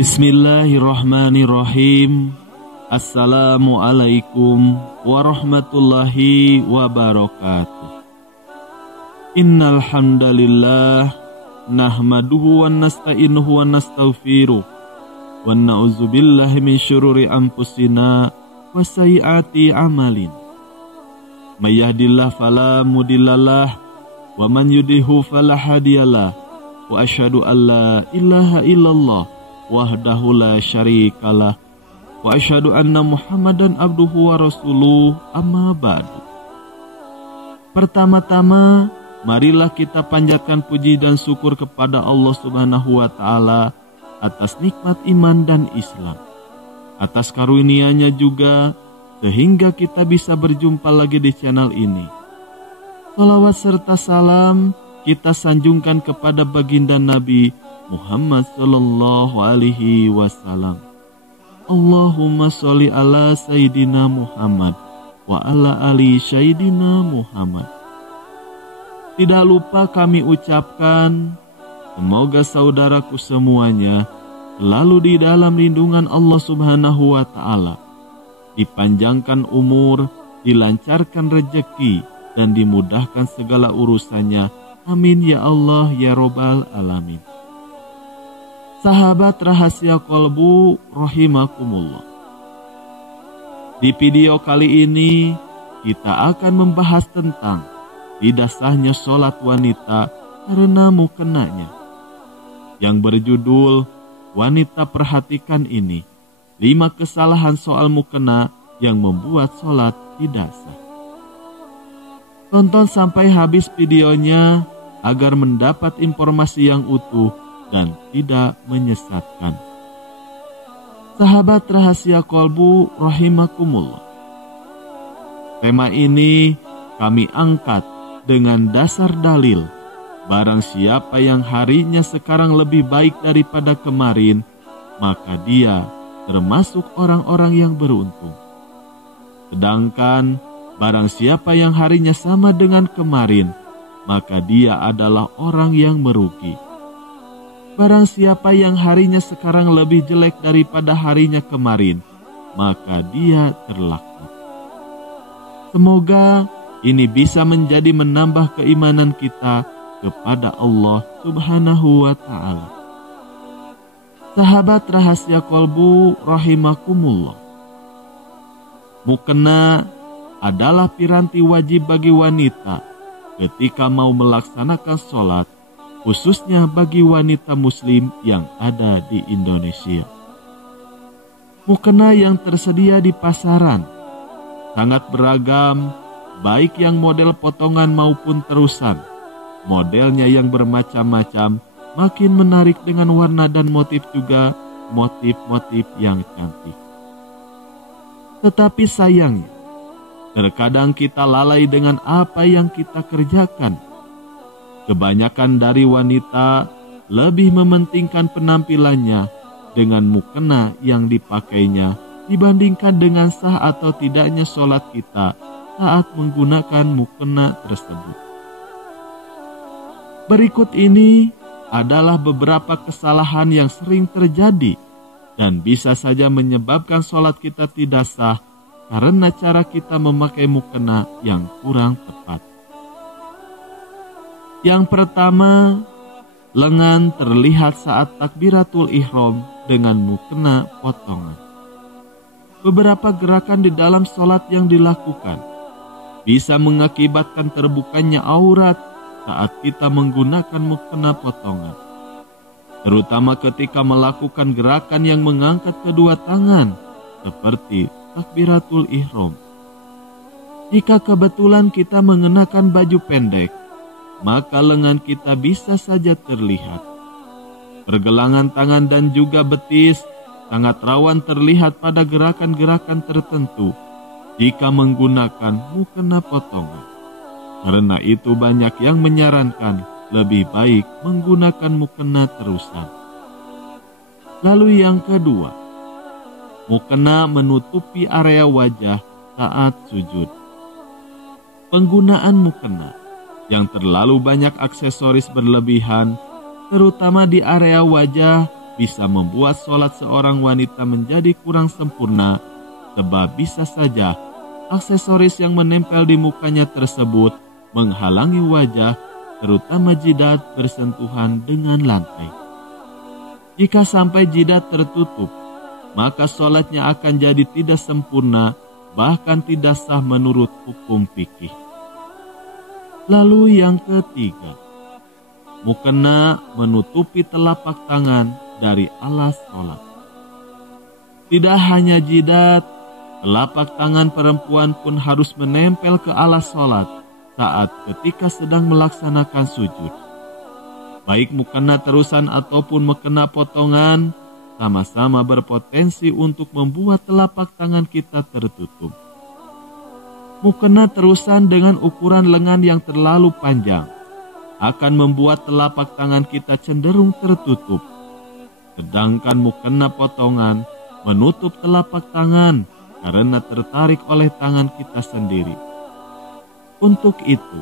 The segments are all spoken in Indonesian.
Bismillahirrahmanirrahim. Assalamualaikum warahmatullahi wabarakatuh. Innal hamdalillah nahmaduhu wa nasta'inuhu wa nastaghfiruh wa na'udzubillahi min syururi anfusina wa sayyiati a'malin. May yahdihillahu fala mudhillalah wa man yudhlilhu fala hadiyalah. Wa asyhadu an la ilaha illallah wahdahu la syarikalah wa asyhadu anna Muhammadan abduhu wa rasuluh, amma ba'du. Pertama-tama, marilah kita panjatkan puji dan syukur kepada Allah Subhanahu wa taala atas nikmat iman dan Islam. Atas karunia-Nya juga sehingga kita bisa berjumpa lagi di channel ini. Salawat serta salam kita sanjungkan kepada baginda Nabi Muhammad sallallahu alaihi wasallam. Allahumma sholli ala Sayyidina Muhammad wa ala ali Sayyidina Muhammad. Tidak lupa kami ucapkan, semoga saudaraku semuanya selalu di dalam lindungan Allah Subhanahu wa taala, dipanjangkan umur, dilancarkan rezeki, dan dimudahkan segala urusannya. Amin ya Allah ya Robbal Alamin. Sahabat rahasia kolbu rahimakumullah. Di video kali ini kita akan membahas tentang tidak sahnya sholat wanita karena mukenanya, yang berjudul Wanita Perhatikan Ini, 5 kesalahan soal mukena yang membuat sholat tidak sah. Tonton sampai habis videonya agar mendapat informasi yang utuh dan tidak menyesatkan. Sahabat rahasia kolbu rahimakumullah. Tema ini kami angkat dengan dasar dalil, barang siapa yang harinya sekarang lebih baik daripada kemarin, maka dia termasuk orang-orang yang beruntung. Sedangkan barang siapa yang harinya sama dengan kemarin, maka dia adalah orang yang merugi. Barang siapa yang harinya sekarang lebih jelek daripada harinya kemarin, maka dia terlaknat. Semoga ini bisa menjadi menambah keimanan kita kepada Allah Subhanahu wa ta'ala. Sahabat rahasia kolbu rahimakumullah. Mukena adalah piranti wajib bagi wanita ketika mau melaksanakan sholat, khususnya bagi wanita muslim yang ada di Indonesia. Mukena yang tersedia di pasaran sangat beragam, baik yang model potongan maupun terusan. Modelnya yang bermacam-macam, makin menarik dengan warna dan motif juga motif-motif yang cantik. Tetapi sayangnya, terkadang kita lalai dengan apa yang kita kerjakan. Kebanyakan dari wanita lebih mementingkan penampilannya dengan mukena yang dipakainya dibandingkan dengan sah atau tidaknya sholat kita saat menggunakan mukena tersebut. Berikut ini adalah beberapa kesalahan yang sering terjadi dan bisa saja menyebabkan sholat kita tidak sah karena cara kita memakai mukena yang kurang tepat. Yang pertama, lengan terlihat saat takbiratul ihram dengan mukena potongan. Beberapa gerakan di dalam sholat yang dilakukan bisa mengakibatkan terbukanya aurat saat kita menggunakan mukena potongan, terutama ketika melakukan gerakan yang mengangkat kedua tangan seperti takbiratul ihram. Jika kebetulan kita mengenakan baju pendek, maka lengan kita bisa saja terlihat. Pergelangan tangan dan juga betis sangat rawan terlihat pada gerakan-gerakan tertentu jika menggunakan mukena potongan. Karena itu banyak yang menyarankan lebih baik menggunakan mukena terusan. Lalu yang kedua, mukena menutupi area wajah saat sujud. Penggunaan mukena yang terlalu banyak aksesoris berlebihan, terutama di area wajah, bisa membuat sholat seorang wanita menjadi kurang sempurna, sebab bisa saja aksesoris yang menempel di mukanya tersebut menghalangi wajah, terutama jidat, bersentuhan dengan lantai. Jika sampai jidat tertutup, maka sholatnya akan jadi tidak sempurna, bahkan tidak sah menurut hukum fikih. Lalu yang ketiga, mukena menutupi telapak tangan dari alas sholat. Tidak hanya jidat, telapak tangan perempuan pun harus menempel ke alas sholat saat ketika sedang melaksanakan sujud. Baik mukena terusan ataupun mukena potongan, sama-sama berpotensi untuk membuat telapak tangan kita tertutup. Mukena terusan dengan ukuran lengan yang terlalu panjang akan membuat telapak tangan kita cenderung tertutup. Sedangkan mukena potongan menutup telapak tangan karena tertarik oleh tangan kita sendiri. Untuk itu,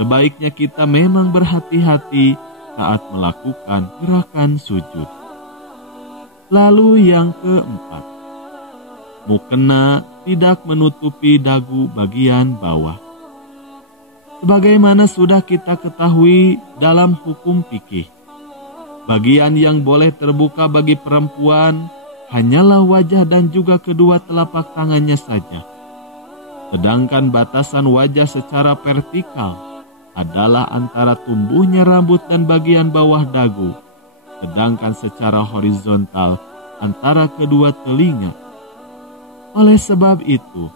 sebaiknya kita memang berhati-hati saat melakukan gerakan sujud. Lalu yang keempat, mukena tidak menutupi dagu bagian bawah. Sebagaimana sudah kita ketahui dalam hukum fikih, bagian yang boleh terbuka bagi perempuan hanyalah wajah dan juga kedua telapak tangannya saja. Sedangkan batasan wajah secara vertikal adalah antara tumbuhnya rambut dan bagian bawah dagu, sedangkan secara horizontal antara kedua telinga. Oleh sebab itu,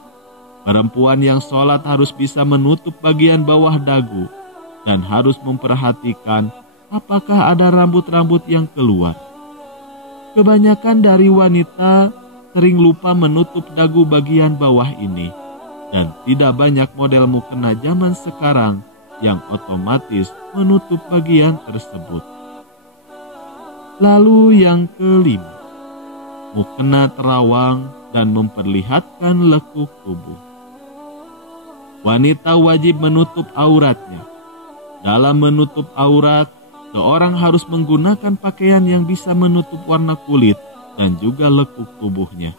perempuan yang sholat harus bisa menutup bagian bawah dagu dan harus memperhatikan apakah ada rambut-rambut yang keluar. Kebanyakan dari wanita sering lupa menutup dagu bagian bawah ini, dan tidak banyak model mukena zaman sekarang yang otomatis menutup bagian tersebut. Lalu yang kelima, mukena terawang dan memperlihatkan lekuk tubuh. Wanita wajib menutup auratnya. Dalam menutup aurat, seorang harus menggunakan pakaian yang bisa menutup warna kulit dan juga lekuk tubuhnya.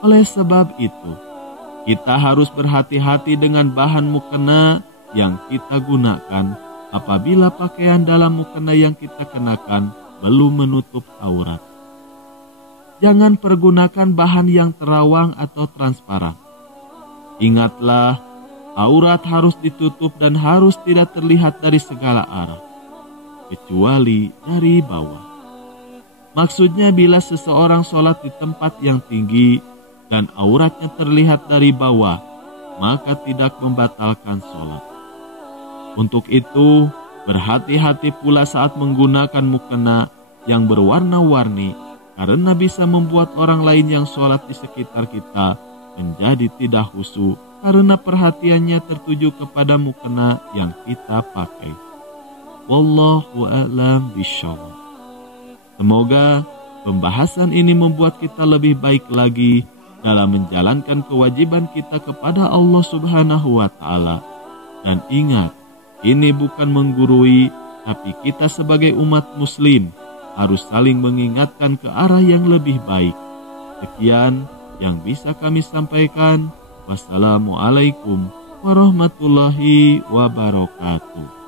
Oleh sebab itu, kita harus berhati-hati dengan bahan mukena yang kita gunakan apabila pakaian dalam mukena yang kita kenakan belum menutup aurat. Jangan pergunakan bahan yang terawang atau transparan. Ingatlah, aurat harus ditutup dan harus tidak terlihat dari segala arah, kecuali dari bawah. Maksudnya bila seseorang sholat di tempat yang tinggi dan auratnya terlihat dari bawah, maka tidak membatalkan sholat. Untuk itu, berhati-hati pula saat menggunakan mukena yang berwarna-warni, karena bisa membuat orang lain yang sholat di sekitar kita menjadi tidak khusyuk karena perhatiannya tertuju kepada mukena yang kita pakai. Wallahu a'lam bishawab. Semoga pembahasan ini membuat kita lebih baik lagi dalam menjalankan kewajiban kita kepada Allah Subhanahu wa Ta'ala. Dan ingat, ini bukan menggurui, tapi kita sebagai umat muslim harus saling mengingatkan ke arah yang lebih baik. Sekian yang bisa kami sampaikan. Wassalamualaikum warahmatullahi wabarakatuh.